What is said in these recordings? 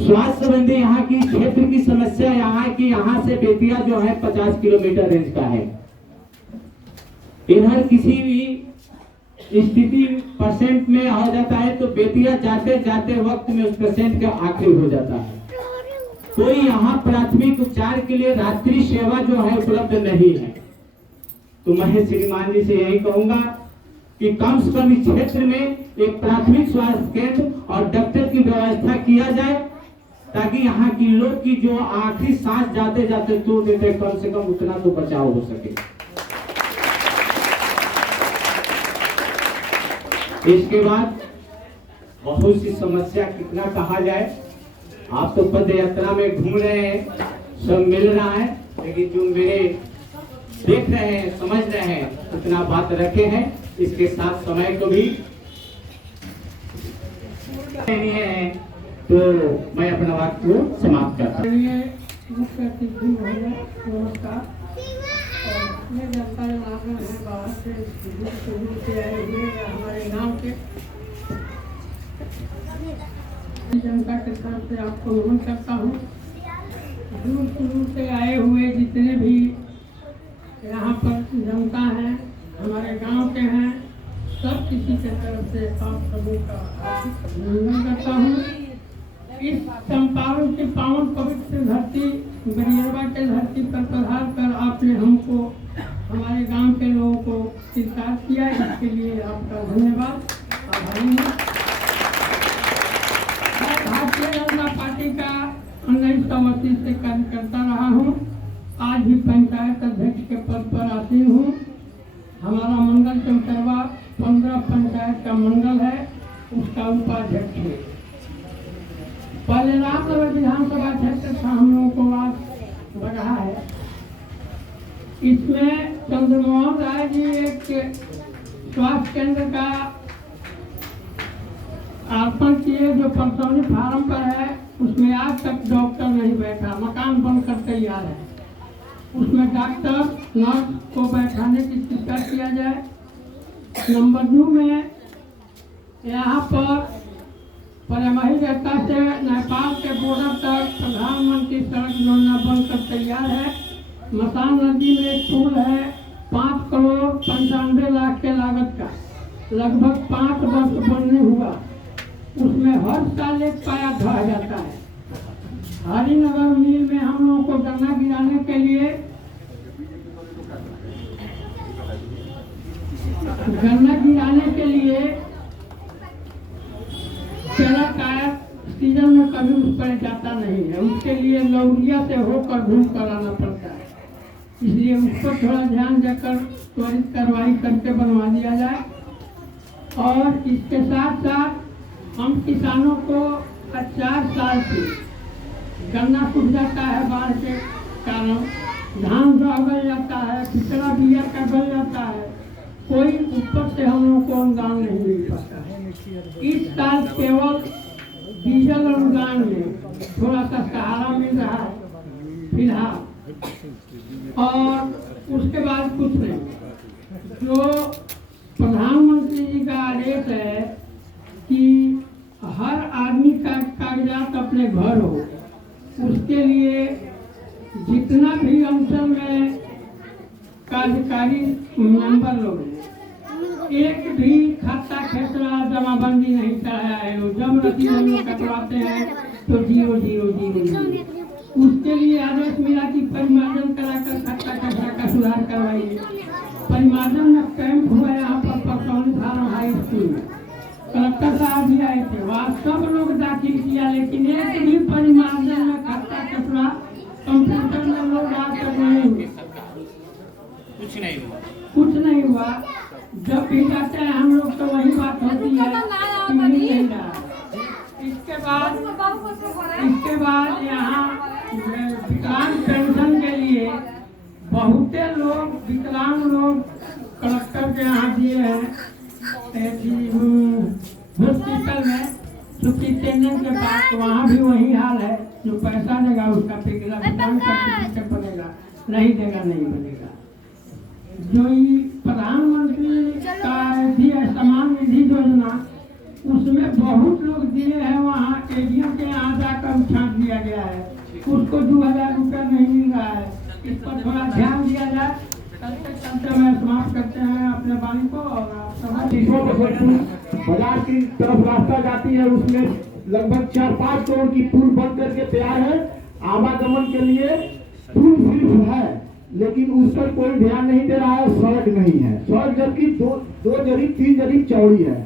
स्वास्थ्य संबंधी यहाँ की क्षेत्र की समस्या यहाँ है कि यहाँ से बेतिया जो है 50 किलोमीटर रेंज का है। इधर किसी भी स्थिति पेशेंट में हो जाता है तो बेतिया जाते जाते वक्त में उस पेशेंट का आखिरी हो जाता है। कोई यहाँ प्राथमिक उपचार के लिए रात्रि सेवा जो है उपलब्ध नहीं है। तो मैं श्रीमान जी से यही कहूंगा कि कम से कम इस क्षेत्र में एक प्राथमिक स्वास्थ्य केंद्र और डॉक्टर की व्यवस्था किया जाए, ताकि यहाँ की लोग की जो आखिरी सांस जाते जाते तोड़ देते, कम से कम उतना तो बचाव हो सके। इसके बाद बहुत सी समस्या कितना कहा जाए। आप तो पद यात्रा में घूम रहे हैं, सब मिल रहा है, लेकिन जो मेरे देख रहे हैं समझ रहे हैं उतना बात रखे हैं। इसके साथ समय को भी है तो मैं अपना वाक्य को समाप्त करता हूँ। मुख्य अतिथि नमस्कार। मैं जनता जनार्दन है बाहर से आए हुए हमारे गांव के जनता के तरफ से आपको नमन करता हूँ। दूर से आए हुए जितने भी यहाँ पर जनता है हमारे गांव के हैं, सब किसी के तरफ से आप सभी का अभिनंदन करता हूँ। इस चंपारण की पावन पवित्र धरती गरियरवा के धरती पर पधार कर आपने हमको हमारे गांव के लोगों को स्वीकार किया, इसके लिए आपका धन्यवाद, आभारी हूँ। भारतीय जनता पार्टी का 1980 से कार्य करता रहा हूँ। आज भी पंचायत अध्यक्ष के पद पर आती हूँ। हमारा मंडल चौतरवा 15 पंचायत का मंडल है, उसका उपाध्यक्ष है। पहले रामनगर विधानसभा क्षेत्र था, हम लोगों को आज बढ़ा है। इसमें चंद्रमोहन राय जी एक स्वास्थ्य केंद्र का अर्पण किए, जो परसौनी फार्म पर है। उसमें आज तक डॉक्टर नहीं बैठा, मकान बनकर तैयार है। उसमें डॉक्टर नर्स को बैठाने की चिंता किया जाए। नंबर 2 में यहाँ पर परमही रेता से नेपाल के बॉर्डर तक प्रधानमंत्री सड़क योजना बनकर तैयार है। मसान नदी में एक पुल है 5 करोड़ 95 लाख के लागत का, लगभग 5 वर्ष बनने हुआ। उसमें हर साल एक पाया ढह जाता है। हरिनगर मिल में हम लोगों को गन्ना गिराने के लिए चला टायर सीजन में कभी उस पर जाता नहीं है। उसके लिए लौरिया से होकर घूम कर आना पड़ता है। इसलिए उस पर थोड़ा ध्यान देकर त्वरित कार्रवाई करके बनवा दिया जाए। और इसके साथ साथ हम किसानों को 4 साल से गन्ना सूख जाता है, बाढ़ के कारण धान गल जाता है, पिछड़ा बिया का गल जाता है, कोई ऊपर से हम लोग को अनुदान नहीं मिल पाता है। इस साल केवल डीजल अनुदान में थोड़ा सा सहारा मिल रहा है फिलहाल, और उसके बाद कुछ नहीं। जो प्रधानमंत्री जी का आदेश है कि हर आदमी का कागजात अपने घर हो, उसके लिए जितना भी अंचल में कार्यकारी मेंबर लोग एक भी खाता खेसरा जमाबंदी नहीं कराया है। लोग जब रसीद हम लोग कटवाते हैं तो 00000। उसके लिए आदेश मिला कि परिमार्जन कराकर खाता खेसरा का सुधार करवाइए। परिमार्जन में कैंप हुआ यहाँ पर परसौनी फार्म हाई स्कूल में, कलेक्टर साहब भी आए थे, वहाँ सब लोग दाखिल किया, लेकिन एक भी परिमार्जन में खाता खेसरा कंप्यूटर में लोग आकर नहीं हुए, कुछ नहीं हुआ। जब भी जाते हैं हम लोग तो वही बात होती है कि मिल नहीं रहा। इसके बाद यहाँ विकलांग पेंशन के लिए बहुते लोग विकलांग लोग कलेक्टर के यहाँ दिए हैं। हॉस्पिटल में सुप्रिंटेंडेंट के पास, वहाँ भी वही हाल है। जो पैसा देगा उसका विकलांग सर्टिफिकेट बनेगा, नहीं देगा नहीं बनेगा। जो प्रधानमंत्री का समान निधि योजना उसमें बहुत लोग दिए हैं, वहाँ एडीएम के यहाँ जाकर छाट दिया गया है, उसको 2000 रुपया नहीं मिल रहा है। इस पर थोड़ा ध्यान दिया जाए। चलते मैं समाप्त करते हैं अपने वाणी को। और बाजार की तरफ रास्ता जाती है, उसमें लगभग 4-5 करोड़ की पुल बन करके तैयार है। आवागमन के लिए पुल सिर्फ है, लेकिन उस पर कोई ध्यान नहीं दे रहा है। सड़क नहीं है, सड़क जबकि 2 जरीब 3 जरीब चौड़ी है।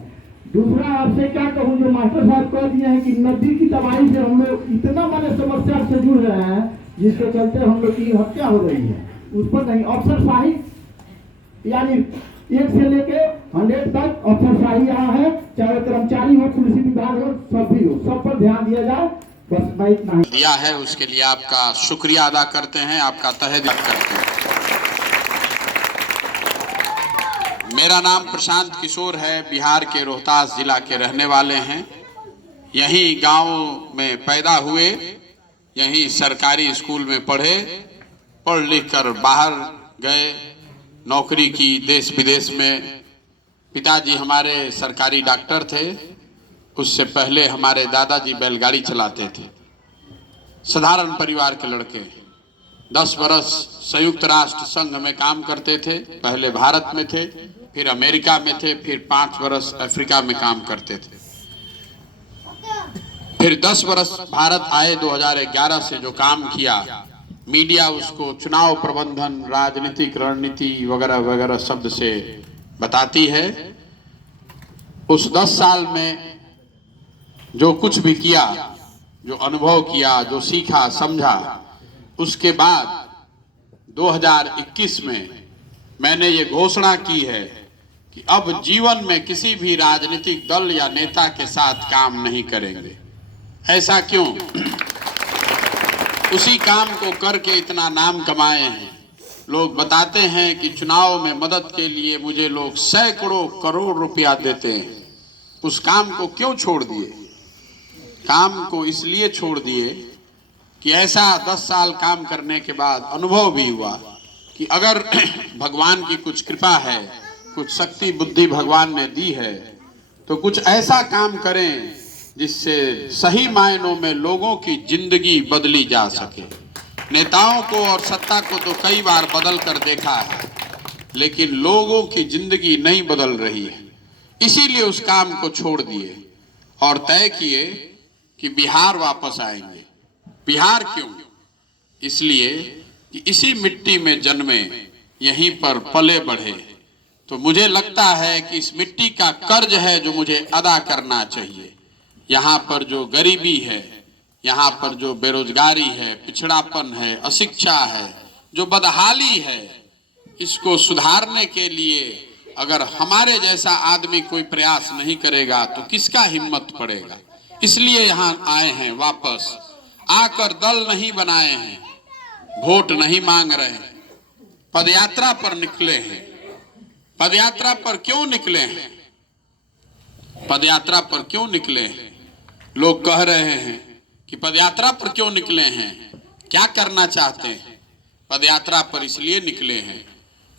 दूसरा आपसे क्या कहूँ, जो मास्टर साहब कह दिए हैं कि नदी की तबाही से हम लोग इतना बड़े समस्या से जुड़ रहे हैं, जिसके चलते हम लोग की हत्या हो रही है। उस पर नहीं, अफसरशाही यानी 1 से लेके 100 तक अफसरशाही यहाँ है, चाहे कर्मचारी हो, पुलिस विभाग हो, सब भी हो, सब पर ध्यान दिया जाए। बस मैं इतना ही दिया है, उसके लिए आपका शुक्रिया अदा करते हैं, आपका तहे दिल करते हैं। मेरा नाम प्रशांत किशोर है, बिहार के रोहतास जिला के रहने वाले हैं। यहीं गांव में पैदा हुए, यहीं सरकारी स्कूल में पढ़े, पढ़ लिख कर बाहर गए, नौकरी की देश विदेश में। पिताजी हमारे सरकारी डॉक्टर थे, उससे पहले हमारे दादाजी बैलगाड़ी चलाते थे। साधारण परिवार के लड़के, 10 बरस संयुक्त राष्ट्र संघ में काम करते थे। पहले भारत में थे, फिर अमेरिका में थे, फिर 5 बरस अफ्रीका में काम करते थे। फिर 10 बरस भारत आए 2011 से जो काम किया, मीडिया उसको चुनाव प्रबंधन, राजनीतिक रणनीति वगैरह वगैरह शब्द से बताती है। उस 10 साल में जो कुछ भी किया, जो अनुभव किया, जो सीखा समझा, उसके बाद 2021 में मैंने ये घोषणा की है कि अब जीवन में किसी भी राजनीतिक दल या नेता के साथ काम नहीं करेंगे। ऐसा क्यों? उसी काम को करके इतना नाम कमाए हैं। लोग बताते हैं कि चुनाव में मदद के लिए मुझे लोग सैकड़ों करोड़ रुपया देते हैं। उस काम को क्यों छोड़ दिए? काम को इसलिए छोड़ दिए कि ऐसा 10 साल काम करने के बाद अनुभव भी हुआ कि अगर भगवान की कुछ कृपा है, कुछ शक्ति बुद्धि भगवान ने दी है, तो कुछ ऐसा काम करें जिससे सही मायनों में लोगों की जिंदगी बदली जा सके। नेताओं को और सत्ता को तो कई बार बदल कर देखा है, लेकिन लोगों की जिंदगी नहीं बदल रही है। इसीलिए उस काम को छोड़ दिए और तय किए कि बिहार वापस आएंगे। बिहार क्यों? इसलिए कि इसी मिट्टी में जन्मे, यहीं पर पले बढ़े। तो मुझे लगता है कि इस मिट्टी का कर्ज है जो मुझे अदा करना चाहिए। यहाँ पर जो गरीबी है, यहाँ पर जो बेरोजगारी है, पिछड़ापन है, अशिक्षा है, जो बदहाली है, इसको सुधारने के लिए अगर हमारे जैसा आदमी कोई प्रयास नहीं करेगा तो किसका हिम्मत पड़ेगा। इसलिए यहाँ आए हैं वापस। आकर दल नहीं बनाए हैं, वोट नहीं मांग रहे हैं, पदयात्रा पर निकले हैं। पदयात्रा पर क्यों निकले हैं? पदयात्रा पर क्यों निकले हैं? लोग कह रहे हैं कि पदयात्रा पर क्यों निकले हैं, क्या करना चाहते हैं? पदयात्रा पर इसलिए निकले हैं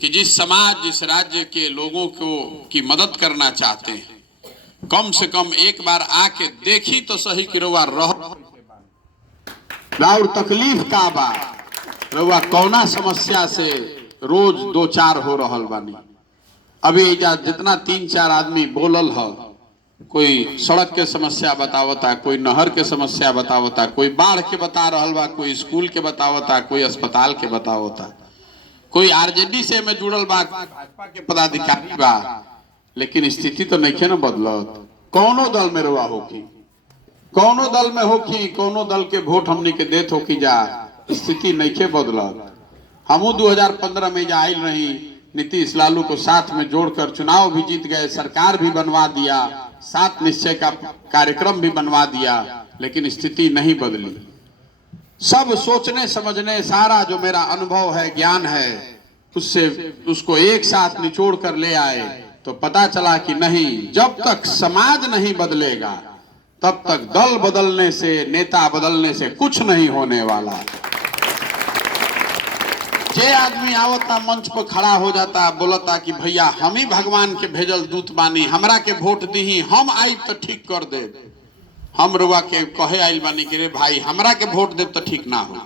कि जिस समाज, जिस राज्य के लोगों को की मदद करना चाहते हैं, कम से कम एक बार आके देखी तो सही कि रउआ राउर तकलीफ का बा, रउआ कौना समस्या से रोज 2-4 हो रहल बानी। अभी जितना 3-4 आदमी बोलल है, कोई सड़क के समस्या बतावता, कोई नहर के समस्या बतावता, कोई बाढ़ के बता रहल बा, कोई स्कूल के बतावता, कोई अस्पताल के बतावता, कोई आरजेडी से में जुड़ल बा, भाजपा के पदाधिकारी बा। लेकिन स्थिति तो नहीं न बदलत। कौनो दल में रुआ होकी, कौनो दल में होकी, कौनो दल के वोट हमनी के देत होकी जा, स्थिति नहीं बदलत। हमू 2015 में जा आयल रही, नीतीश लालू को साथ में जोड़कर चुनाव भी जीत गए, सरकार भी बनवा दिया, 7 निश्चय का कार्यक्रम भी बनवा दिया, लेकिन स्थिति नहीं बदली। सब सोचने समझने, सारा जो मेरा अनुभव है, ज्ञान है, उससे उसको एक साथ निचोड़ कर ले आए तो पता चला कि नहीं, जब तक समाज नहीं बदलेगा तब तक दल बदलने से, नेता बदलने से कुछ नहीं होने वाला। जे आदमी आवता मंच पर खड़ा हो जाता, बोलता कि भैया हम ही भगवान के भेजल दूत बानी, हमरा के वोट दी, हम आई तो ठीक कर दे। हम रुआ के कहे आइल बानी कि रे भाई हमरा के वोट दे तो ठीक ना हो,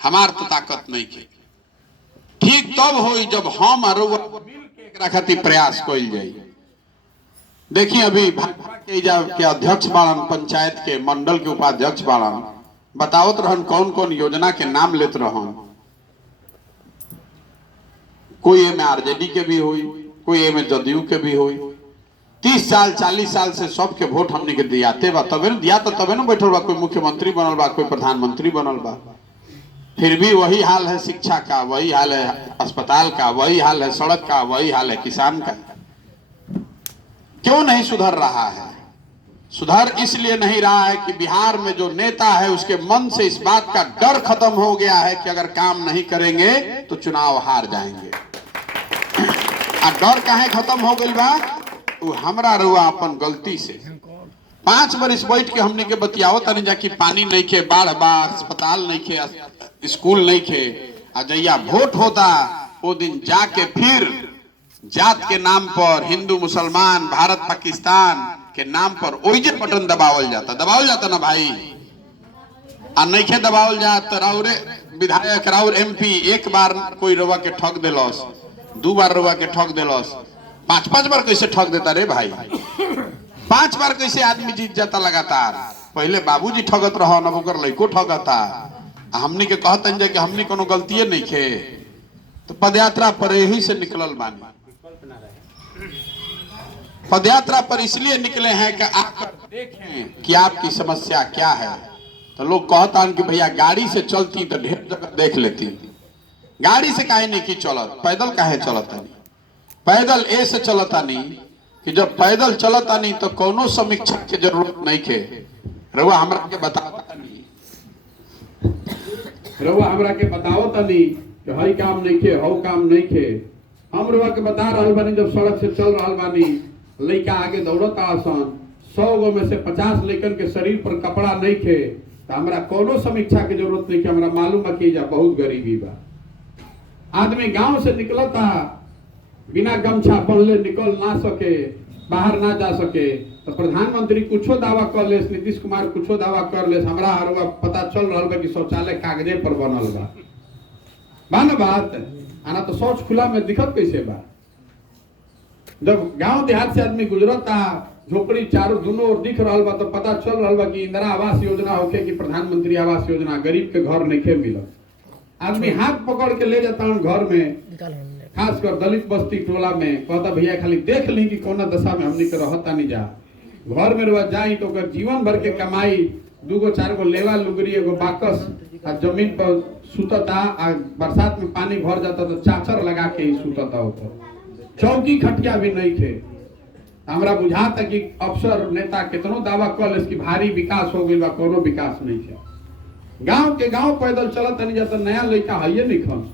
हमार तो ताकत नहीं के। ठीक तब होई जब हम रुआ मिल के एकरा खातिर प्रयास कइल जाई। देखिए अभी भाजपा के अध्यक्ष बाड़न, पंचायत के मंडल के उपाध्यक्ष बाड़न, बतावत रहन कौन कौन योजना के नाम लेत रहन। कोई एमे आरजेडी के भी हुई, कोई एमे जदयू के भी हुई। 30 साल 40 साल से सबके वोट हमने के दियाते बा, तबे दिया तो तबे न बैठल बा, कोई मुख्यमंत्री बनल बा, कोई प्रधानमंत्री बनल बा। फिर भी वही हाल है शिक्षा का, वही हाल है अस्पताल का, वही हाल है सड़क का, वही हाल है किसान का। क्यों नहीं सुधर रहा है? सुधर इसलिए नहीं रहा है कि बिहार में जो नेता है उसके मन से इस बात का डर खत्म हो गया है कि अगर काम नहीं करेंगे तो चुनाव हार जाएंगे। डर काहे खत्म हो गई बा? वो हमरा रुआ अपन गलती से 5 बरिस बैठ के हमने के बतियाओ तनी जा कि पानी नहीं खे, बाढ़ बा, अस्पताल नहीं खे, स्कूल नहीं खे। जैया वोट होता वो दिन जाके फिर जात के नाम पर, हिंदू मुसलमान, भारत पाकिस्तान के नाम पर ओइजे बटन दबावल जाता ना भाई। आ नहीं खे दबावल जात राउरे विधायक, राउर MP एक बार कोई रुआ के ठग दिलस, 2 बार रुआ के ठग दिलस, 5-5 बार कैसे ठग देता रे भाई? 5 बार कैसे आदमी जीत जाता लगातार? पहले बाबूजी ठगत रह, अब ओकर लइको ठगता। हमनी के कहतन जे कि हमनी कोनो गलतिये नहीं खे, तो पदयात्रा पर यही से निकलल बानी। पदयात्रा पर इसलिए निकले हैं कि आप देखें कि आपकी समस्या क्या है। तो लोग कहता कि भैया गाड़ी से चलती तो ढेर जगह देख लेती, गाड़ी से काहे नहीं की चलत, पैदल काहे चलता नहीं? पैदल ऐसे चलता नहीं कि जब पैदल चलता नहीं तो कोनो समीक्षा की जरूरत नहीं के। रउआ हमरा के बतावता नहीं, रउआ हमरा के बतावता नहीं कि हई काम नहीं के, हौ काम नहीं के। हम रउआ के बता रहल बानी जब सड़क से चल रहल बानी, लइका आगे दौड़ता आसन, 100 गो में से 50 लइकन के शरीर पर कपड़ा नहीं खे, तो हमरा कोनो समीक्षा की जरूरत नहीं के। हमरा मालूम है कि जा बहुत गरीबी बा। आदमी गांव से निकलता बिना गमछा पहनले निकल ना सके, बाहर ना जा सके, तो प्रधानमंत्री कुछो दावा कर ले, नीतीश कुमार कुछो दावा कर ले, हमरा हरवा पता चल रहा बा कि शौचालय कागजे पर बनल बा ना बात। आना तो शौच खुला में दिखत कैसे बा? जब गांव देहात से आदमी गुजरता, झोपड़ी चारों दोनों ओर दिख रहा बा, तो पता चल रहा बा कि इंदिरा आवास योजना होके कि प्रधानमंत्री आवास योजना, गरीब के घर नहीं खे मिलत। आदमी हाथ पकड़ के ले जाता घर में, खासकर दलित बस्ती टोला में, कहता भैया खाली देख ली कि कौन दशा में हमनी के रहता नहीं जा। घर में रुआ जाई तो जीवन भर के कमाई, 2-4 गो लेवा लुगरी, एगो बाकस जमीन पर सुतता। बरसात में पानी भर जाता तो चाचर लगा के ही सुतता ऊपर, चौकी खटिया भी नहीं थे। हमरा बुझाता कि अफसर नेता कितनो दावा कर ले कि भारी विकास हो गई बा, कोनो विकास नहीं है। गांव के गांव पैदल चलत नहीं जाता, नया लड़का है नहीं खन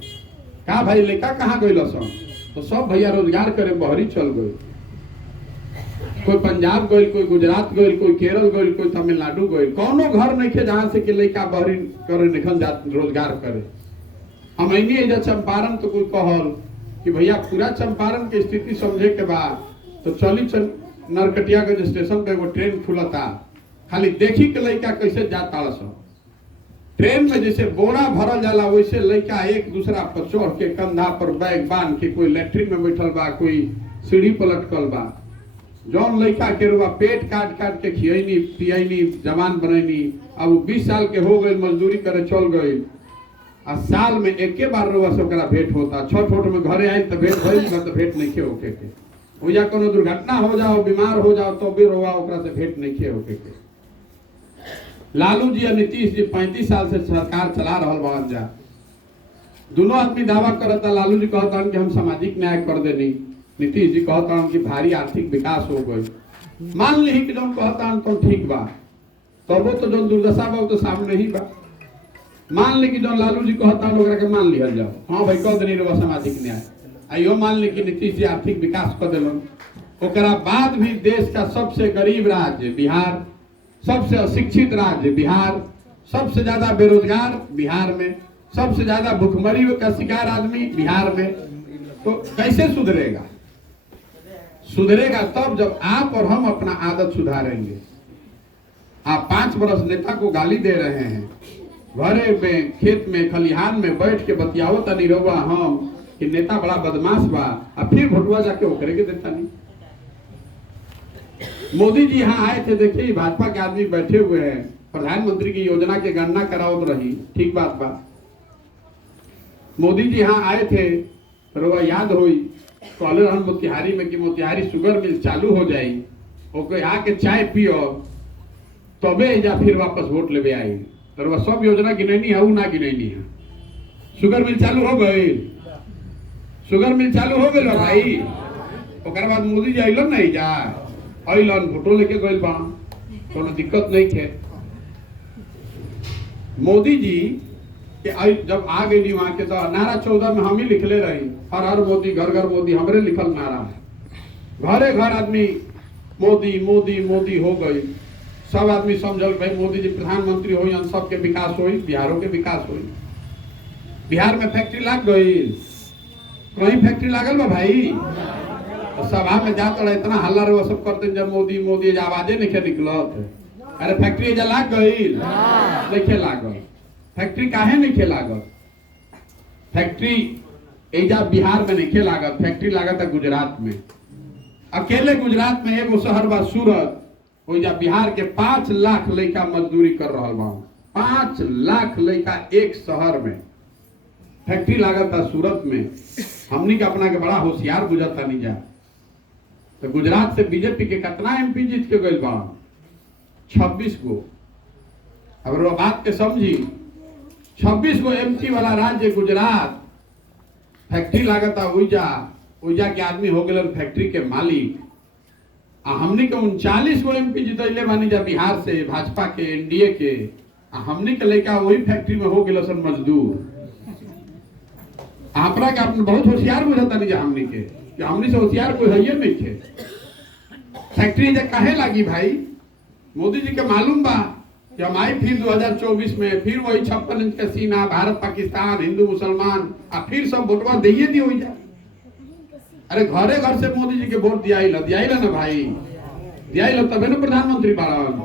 का भाई, लड़का कहाँ गई सन? तो सब भैया रोजगार करे बहरी चल गए, कोई पंजाब गई, कोई गुजरात गई, कोई केरल गई, कोई तमिलनाडु गई। कोनो घर नहीं थे जहां से कि लड़का बहरी करे निकल जा रोजगार करे। हम ऐनी चंपारण तो कोई कहल कि भैया पूरा चंपारण के स्थिति समझे के बाद तो चली नरकटियागंज स्टेशन पे एगो ट्रेन खुलता, खाली देखी के लड़का कैसे जाता सब। ट्रेन में जैसे बोरा भरल जाला वैसे लड़का एक दूसरा पर चढ़ के कंधा पर बैग बांध के, कोई लैट्रिन में बैठल बा, कोई सीढ़ी पर लटकल बा। जौन लड़का के रुआ पेट काट काट के खियनी पियनी जवान बनैनी, अब 20 साल के हो गए, मजदूरी करे चल गए। आ साल में एके बार रुआ से ओकरा भेंट होता, छठ में घरे आई तो भेंट भइल बा, तो भेंट नहीं खे होके के। ओजा कोनो दुर्घटना हो जाओ, बीमार हो जाओ तो भी रुआ ओकरा से भेंट नहीं खे होके के। लालू जी और नीतीश जी 35 साल से सरकार चला रहल बान जा। दोनों आदमी दावा करता, लालू जी कहता कि हम सामाजिक न्याय कर देनी, नीतीश जी कहता कि भारी आर्थिक विकास हो गई। मान ली कि जौन कहता तो ठीक बा, तो वो तो जौन दुर्दशा बा तो सामने ही बा। मान ली कि जौन लालू जी कहता ओकरा के मान लिया जाओ, हाँ भाई कह देनी रहा सामाजिक न्याय। आइयो मान ली कि नीतीश जी आर्थिक विकास कर दिलन, ओकरा बाद भी देश का सबसे गरीब राज्य बिहार, सबसे अशिक्षित राज्य बिहार, सबसे ज्यादा बेरोजगार बिहार में, सबसे ज्यादा भुखमरी का शिकार आदमी बिहार में, तो कैसे सुधरेगा? सुधरेगा तब जब आप और हम अपना आदत सुधारेंगे। आप 5 बरस नेता को गाली दे रहे हैं, घरे में खेत में खलिहान में बैठ के बतियावत नहीं रहुआ हम कि नेता बड़ा बदमाश बा, अब फिर भोटवा जाके ओकरे के देता नहीं। मोदी जी यहाँ आए थे, देखिए भाजपा के आदमी बैठे हुए हैं, प्रधानमंत्री की योजना के गणना करावत रही, ठीक बात बा। मोदी जी यहाँ आए थे, रउआ याद होई, कहले रहन मोतिहारी में कि मोतिहारी शुगर मिल चालू हो जाई, ओके आके चाय पियो तबे या फिर वापस वोट लेवे आई। रउआ सब योजना गिनैनी है, ना गिनैनी है। शुगर मिल चालू हो गई, शुगर मिल चालू हो गई भाई। ओकर बाद मोदी जी अइलन नहीं जा, अइलन फोटो लेके गइल बा, कोनो दिक्कत नहीं थे। मोदी जी के जब आ गई वहां के तो नारा 14 में हम ही लिखले रही, हर हर मोदी घर घर मोदी, हमरे लिखल नारा है। घरे घर आदमी मोदी मोदी मोदी हो गई, सब आदमी समझल भाई मोदी जी प्रधानमंत्री हो, सबके विकास हो, बिहारों के विकास हो। बिहार में फैक्ट्री लाग गई, कहीं फैक्ट्री लागल बा भाई? सभा में जात रहे, इतना हल्ला रे सब करते जब मोदी मोदी आवाजे नहीं निकलत। अरे फैक्ट्री एजा लाग गई, नहीं लागल। फैक्ट्री काहे नहीं लागल? फैक्ट्री एजा बिहार में नहीं लागत, फैक्ट्री लागत है गुजरात में। अकेले गुजरात में एगो शहर बा सूरत, ओइजा बिहार के 5 लाख लड़का मजदूरी कर रहा बा। 5 लाख लड़का एक शहर में फैक्ट्री लागत है सूरत में। हमनी के अपना के बड़ा होशियार बुझता नहीं जा। तो गुजरात से बीजेपी के कितना एमपी जीत के गइल बा? 26 गो। अगर वो बात के समझी, 26 गो एमपी वाला राज्य गुजरात, फैक्ट्री लागत है ओइजा के आदमी हो गए फैक्ट्री के मालिक। हमनी के 39 गो एमपी जीतले बानी जा बिहार से, भाजपा के, एनडीए के। हमनी के लड़का वही फैक्ट्री में हो गए सन मजदूर। आपरा के अपने बहुत होशियार बुझता नहीं जा हमनी के, कि हमनी से होशियार कोई है नहीं थे। फैक्ट्री जब काहे लागी भाई? मोदी जी के मालूम बा कि हम आई फिर 2024 में फिर वही 56 इंच का सीना, भारत पाकिस्तान, हिंदू मुसलमान, और फिर सब वोटवा दिए दी हो जा। अरे घरे घर से मोदी जी के वोट दिया ना भाई, दिया तबे ना प्रधानमंत्री बाड़न।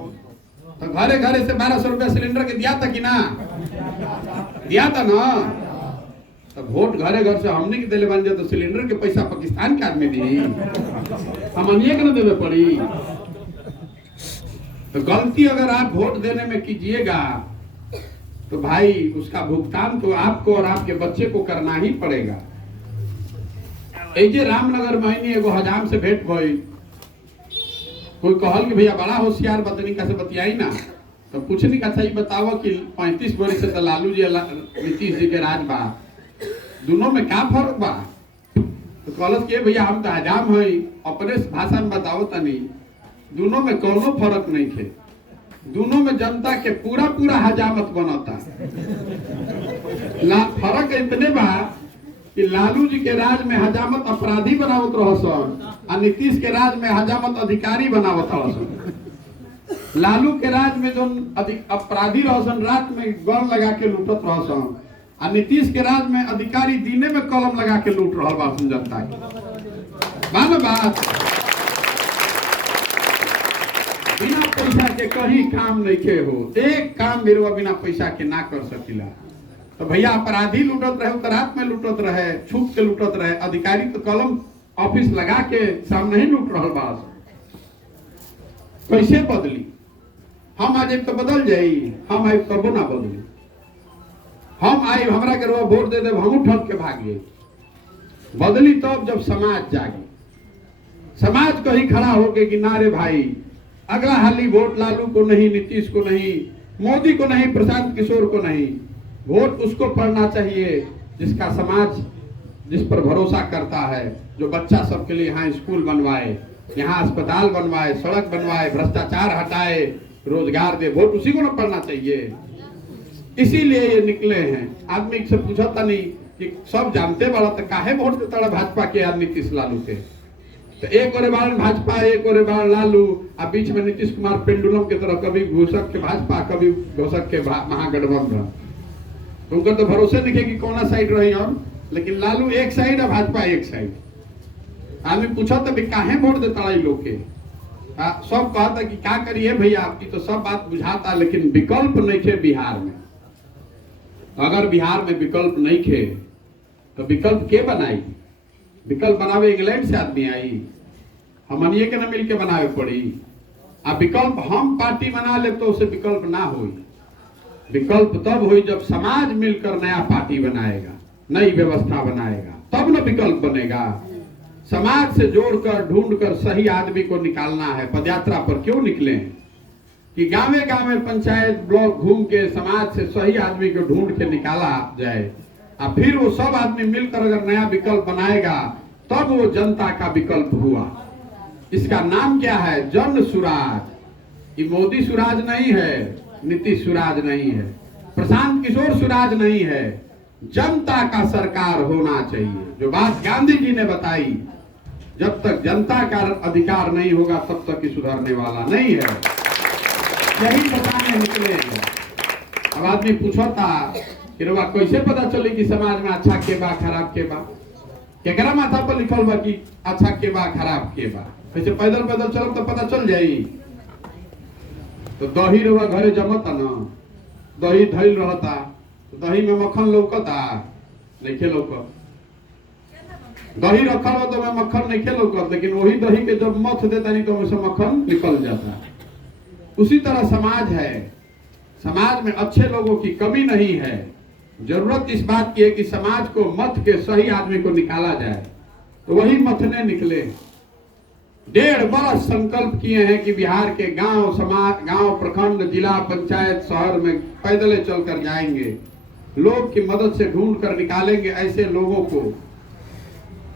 तो घरे घरे से 1200 रुपया सिलेंडर के दिया था कि ना? दिया था ना। तो वोट घरे घर से हमने के दिले बन जाए तो सिलेंडर के पैसा पाकिस्तान के आदमी दी, हम अनिए के ना देवे पड़ी। तो गलती अगर आप वोट देने में कीजिएगा तो भाई उसका भुगतान तो आपको और आपके बच्चे को करना ही पड़ेगा। ऐसे रामनगर महीने एगो हजाम से भेंट भई, कोई कहल कि भैया बड़ा होशियार बतनी का से बतियाई ना, तो पूछनी का सही बताओ कि 35 वर्ष से तो लालू जी नीतीश जी के राज बा, दोनों में क्या फर्क बा? तो कहलस के भैया हम तो हजाम है, अपने भाषा में बताओ तनी, दोनों में कोनो फर्क नहीं थे। दोनों में जनता के पूरा पूरा हजामत बनता। फर्क इतने बा कि लालू जी के राज में हजामत अपराधी बनावत रहसन, और नीतीश के राज में हजामत अधिकारी बनावत रहसन। लालू के राज में जो अपराधी रहसन रात में गन लगा के लूटत रहसन, और नीतीश के राज में अधिकारी दिने में कलम लगा के लूट रहा बा जनता के। बात बिना पैसा के कहीं काम नहीं के हो, एक काम मेरे बिना पैसा के ना कर सकिला। तो भैया अपराधी लूटत रहे, तो रात में लूटत रहे, छुप के लूटत रहे, अधिकारी तो कलम ऑफिस लगा के सामने ही लूट रहा बा। कैसे बदली? हम आज तो बदल जाई, हम आज कबो ना बदली। हम आई हमरा के वोट दे दे, हम ठग के भागिए। बदली तब जब समाज जागे, समाज कहीं खड़ा होके कि ना रे भाई अगला हाली वोट लालू को नहीं, नीतीश को नहीं, मोदी को नहीं, प्रशांत किशोर को नहीं, वोट उसको पड़ना चाहिए जिसका समाज जिस पर भरोसा करता है, जो बच्चा सबके लिए यहाँ स्कूल बनवाए, यहाँ अस्पताल बनवाए, सड़क बनवाए, भ्रष्टाचार हटाए, रोजगार दे। वोट उसी को ना पड़ना चाहिए। इसीलिए ये निकले हैं। आदमी से पूछता नहीं कि सब जानते बड़ा तो काहे वोट देता भाजपा के या नीतीश लालू के। तो एक ओरे बार भाजपा, एक ओरे बार लालू, और बीच में नीतीश कुमार पेंडुलम की तरह, कभी घोषक के भाजपा, कभी घोषक के महागठबंधन। तो उनका तो भरोसे नहीं कि कौन साइड रही और, लेकिन लालू एक साइड और भाजपा एक साइड। आदमी पूछा तो भी काहे वोट देता है लोग के, सब कहता कि क्या करिए भैया, आपकी तो सब बात बुझाता, लेकिन विकल्प नहीं थे बिहार में। अगर बिहार में विकल्प नहीं थे तो विकल्प के बनाई? विकल्प बनावे इंग्लैंड से आदमी आई, हमनिए के न मिल के बनावे पड़ी। अब विकल्प हम पार्टी बना ले तो उसे विकल्प ना हो। विकल्प तब हुई जब समाज मिलकर नया पार्टी बनाएगा, नई व्यवस्था बनाएगा, तब न विकल्प बनेगा। समाज से जोड़कर ढूंढकर सही आदमी को निकालना है। पदयात्रा पर क्यों निकले कि गांवे गांवे पंचायत ब्लॉक घूम के समाज से सही आदमी को ढूंढ के निकाला जाए, और फिर वो सब आदमी मिलकर अगर नया विकल्प बनाएगा तब वो जनता का विकल्प हुआ। इसका नाम क्या है? जन सुराज। ये मोदी सुराज नहीं है, नीतीश सुराज नहीं है, प्रशांत किशोर सुराज नहीं है, जनता का सरकार होना चाहिए। जो बात गांधी जी ने बताई, जब तक जनता का अधिकार नहीं होगा तब तक ही सुधरने वाला नहीं है। यही बताने निकले। अब आदमी पूछा था कि रवा कैसे पता चले कि समाज में अच्छा के बा खराब के बा? केकरा माथा पर लिखल बा कि अच्छा के बा खराब के बा? कैसे पैदल पैदल चलब तो पता चल जाई। तो दही रवा घरे जमता न, दही धइल रहता, दही में मक्खन लौकता नहीं लौकत, दही रखल हो तो मैं मक्खन नहीं लौकत, लेकिन वही दही के जब मथ देता नहीं तो उससे मक्खन निकल जाता। उसी तरह समाज है, समाज में अच्छे लोगों की कमी नहीं है। जरूरत इस बात की है कि समाज को मथ के सही आदमी को निकाला जाए। तो वही मथने निकले। 1.5 बरस संकल्प किए हैं कि बिहार के गांव समाज, गांव प्रखंड, जिला पंचायत, शहर में पैदल चलकर जाएंगे, लोग की मदद से ढूंढ कर निकालेंगे ऐसे लोगों को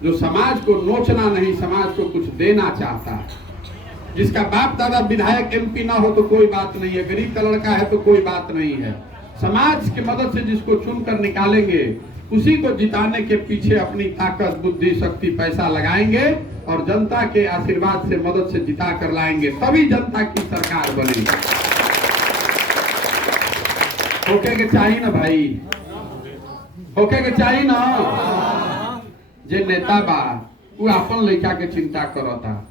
जो समाज को नोचना नहीं, समाज को कुछ देना चाहता है। जिसका बाप दादा विधायक एमपी ना हो तो कोई बात नहीं है, गरीब का लड़का है तो कोई बात नहीं है। समाज की मदद से जिसको चुनकर निकालेंगे उसी को जिताने के पीछे अपनी ताकत, बुद्धि, शक्ति, पैसा लगाएंगे और जनता के आशीर्वाद से, मदद से जिता कर लाएंगे, तभी जनता की सरकार बनेगी। होके के चाहिए ना भाई, होके के चाहिए ना। जे नेता बा वो अपन लड़का के चिंता करता।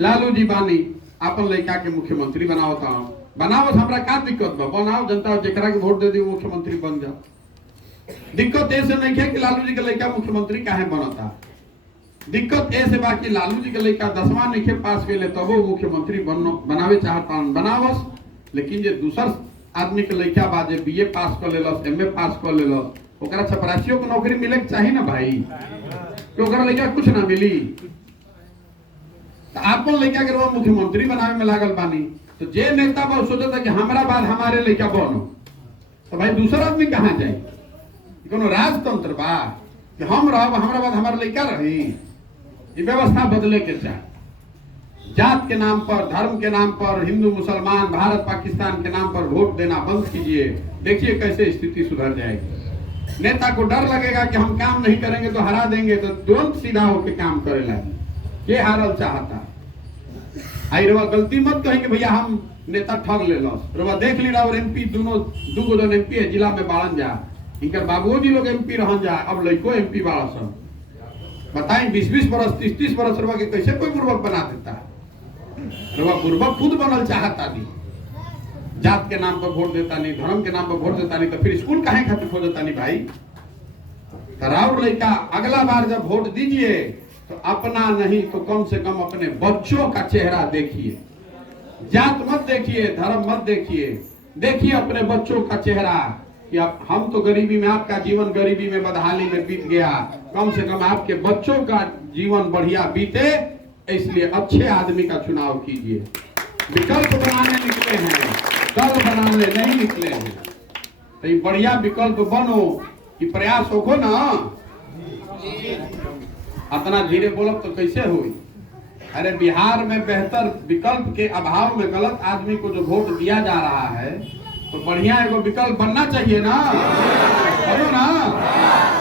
लालू जी बानी अपन लड़का के मुख्यमंत्री बनावता, बनाओ, हमरा का दिक्कत बा? बनाओ, जनता जेकरा के वोट दे दी वो मुख्यमंत्री बन जाओ। दिक्कत ऐसे नहीं है कि लालू जी के लड़का मुख्यमंत्री काहे बनता। दिक्कत ऐसे बा कि लालू जी के लड़का 10वां नहीं पास कैले तब वो मुख्यमंत्री बनावे चाहता, बनावस। लेकिन जे दूसर आदमी के लड़का बा जे बीए पास कर लेलस, एमए पास कर लेलस, ओकरा चपरासियों को नौकरी मिले के चाहिए ना भाई, तो ओकरा लड़का कुछ ना मिली। तो आपन लड़का के मुख्यमंत्री बनावे में लागल बानी, तो जे नेता बा सोचता कि हमारा बाद हमारे लड़का बनो, तो भाई दूसरा आदमी कहाँ जाए? कोनो राजतंत्र बा कि हम रह हमारा बाद हमारा लड़का रही? ये व्यवस्था बदले के चाहे। जात के नाम पर, धर्म के नाम पर, हिंदू मुसलमान, भारत पाकिस्तान के नाम पर वोट देना बंद कीजिए। देखिए कैसे स्थिति सुधर जाएगी। नेता को डर लगेगा कि हम काम नहीं करेंगे तो हरा देंगे, तो तुरंत सीधा होकर काम करे लगे। ये हारल चाहता। आई रवा गलती मत कहेंगे भैया हम नेता ठग ले लॉस। रवा देख ली रहा और एमपी दोनों दूगो जन एमपी है जिला में बाड़न जा, इनकर बाबुओ जी लोग एमपी रहन जा, अब लड़को एमपी बाड़ा सब। बताएं 20-20 बरस 30-30 बरस रवा के कैसे कोई बुर्बक बना देता है? रवा बुर्बक खुद बनल चाहता नहीं। जात के नाम पर वोट देता नहीं, धर्म के नाम पर वोट देता नहीं, तो फिर स्कूल काहे खातिर खोजता नहीं भाई? राउर लड़का अगला बार जब वोट दीजिए तो अपना नहीं तो कम से कम अपने बच्चों का चेहरा देखिए। जात मत देखिए, धर्म मत देखिए, देखिए अपने बच्चों का चेहरा कि हम तो गरीबी में, आपका जीवन गरीबी में, बदहाली में बीत गया, कम से कम आपके बच्चों का जीवन बढ़िया बीते, इसलिए अच्छे आदमी का चुनाव कीजिए। विकल्प बनाने निकले हैं, दल बनाने नहीं निकले हैं। तो ये बढ़िया विकल्प बनो कि प्रयास होखो ना। इतना धीरे बोलब तो कैसे हुई? अरे बिहार में बेहतर विकल्प के अभाव में गलत आदमी को जो वोट दिया जा रहा है, तो बढ़िया एगो विकल्प बनना चाहिए ना, बोलो ना।